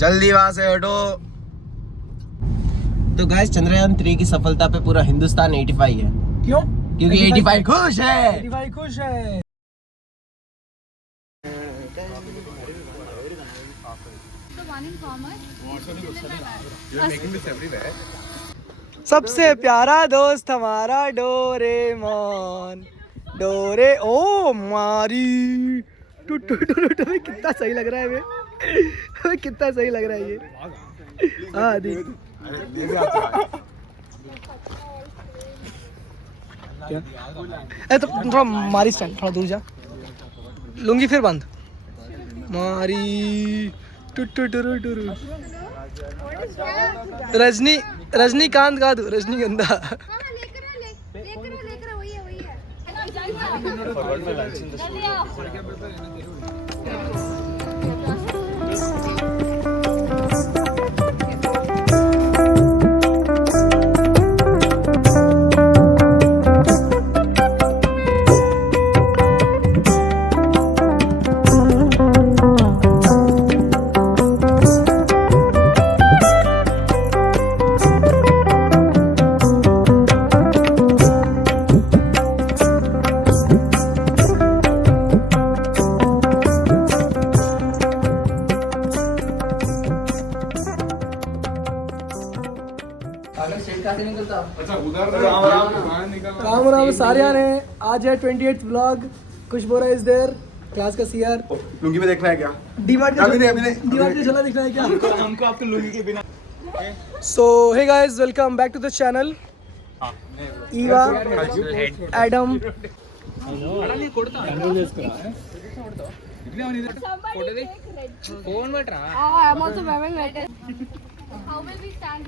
जल्दी वहां से हटो। तो गाइस चंद्रयान 3 की सफलता पे पूरा हिंदुस्तान 85 है। क्यों? क्योंकि 85 खुश है। 85 खुश है। सबसे प्यारा दोस्त हमारा डोरेमोन। डोरे ओ मारी कितना सही लग रहा है वे। कितना सही लग रहा है ये। हाँ देख क्या? तो थोड़ा मारी स्टैंड, थोड़ा दूर जा। लुंगी फिर बंद। मारी टुरु रजनीकांत गा दो, रजनीगंधा। राम राम सारिया ने। आज है 28th vlog. Khushbora is there. Class का सीआर। लुंगी में देखना है क्या? दीवार पे झोला दिखना है क्या? हमको आपके लुंगी के बिना। So hey guys, welcome back to the channel. Eva, Adam,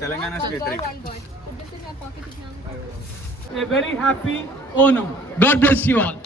Telangana state trick. A very happy Onam. God bless you all.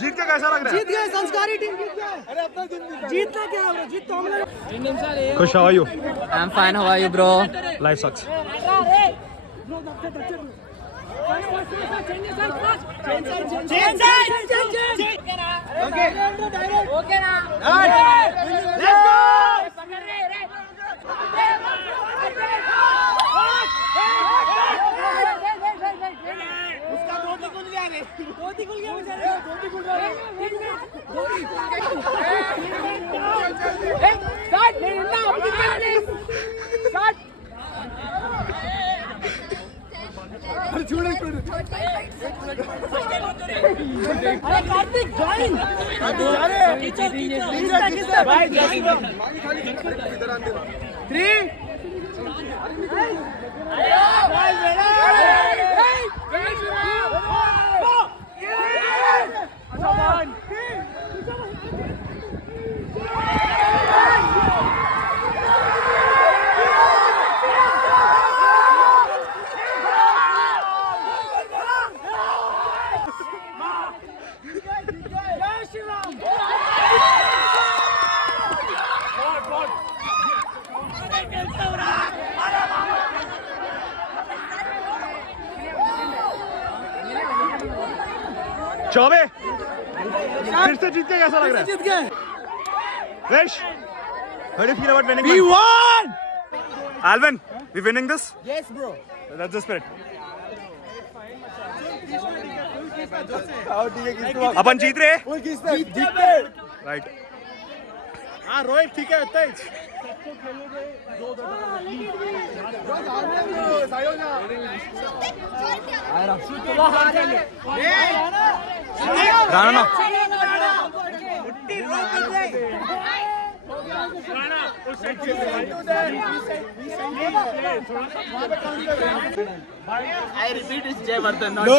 जीत के कैसा लग रहा है? जीत गए, संस्कारी टीम जीत गए। अरे अपना जीतना क्या है, जीत तो हम लोग। Khush, how are you? I'm fine. How are you, bro? Life sucks. Choubey फिर से जीत के कैसा लग रहा है? जीत गए। Vish, how do you feel about winning? We won. Alvin, we winning this? Yes, bro. That's the spirit. अपन जीत रहे हैं? Right. हाँ रोहित ठीक है तेज. राणा ना I repeat, it's Jayवर्धन. No,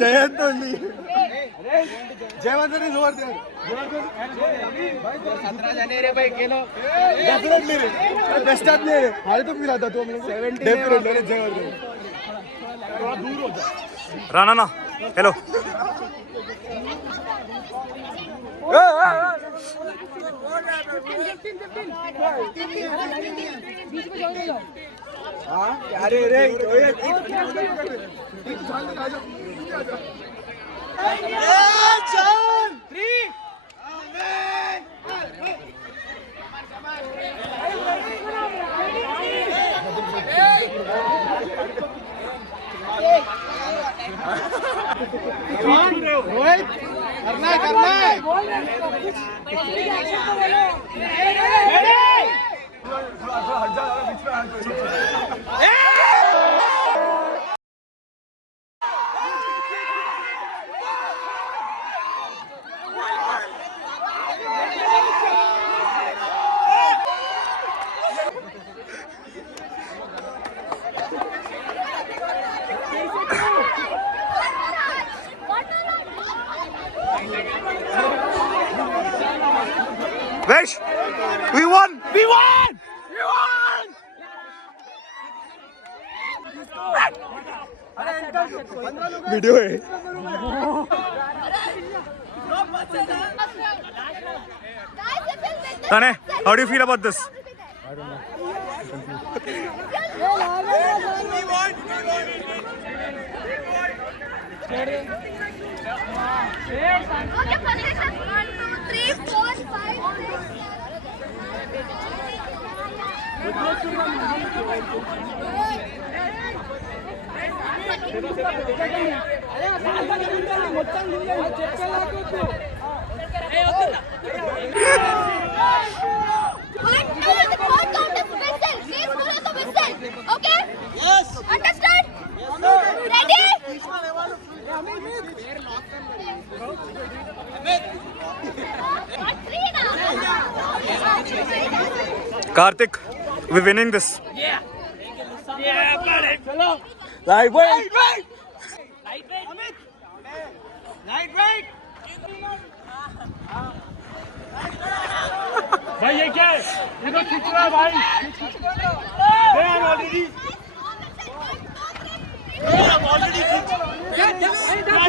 Jayant only. Jayवर्धन is over there. 17 जाने रे भाई खेलो. Definitely रे. Best up ले रे. हारे तो मिला था तो हम लोग. Definitely Jayवर्धन. थोड़ा दूर हो जा. राणा ना. Hello. अरे रे रोहित करना है Vish, we won! We won! Video है. Tane, how do you feel about this? Okay, position 1, 2, 3, 4, 5, 6. Okay? Yes. Understood? Ready? Karthik, we're winning this. Yeah, buddy. Right, wait. भाई ये क्या है? ये तो खींच रहा है भाई. They are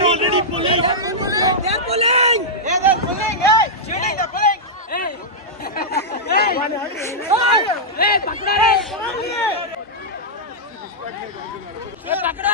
already pulling. They're pulling. Yeah, they're pulling. Hey, cheating, they're pulling. Hey, पकड़ा रे. पकड़ा.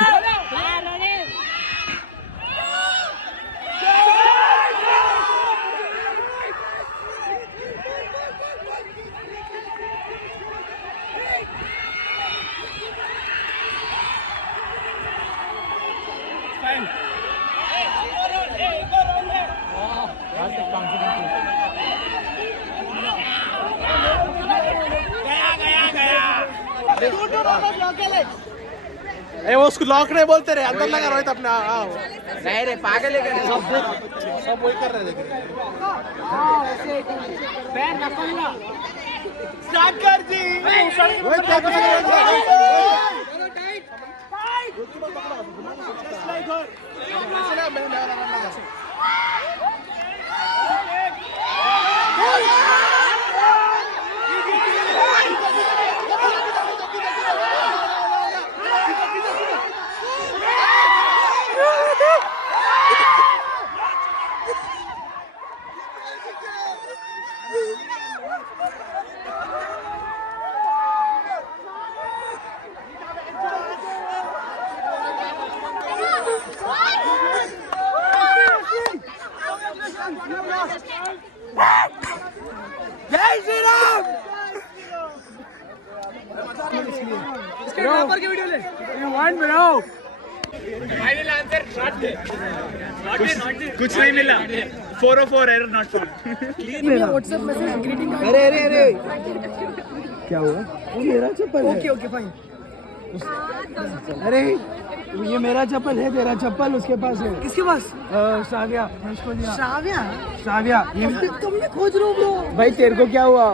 वो उसको लॉक नहीं बोलते रहे. अंदर लगा रोहित अपना. नहीं रे पागल है सब वही कर रहे थे स्टार्ट कर जी जय श्री राम इसके ड्राइवर की वीडियो ले you want bro final answer not they कुछ नहीं मिला 404 error not found WhatsApp message greeting अरे अरे अरे क्या हुआ वो मेरा चप्पल है ओके फाइन अरे ये मेरा चप्पल है तेरा चप्पल उसके पास है किसके पास साविया उसको दिया साविया ये तुमने खोज लो ब्रो भाई तेरे को क्या हुआ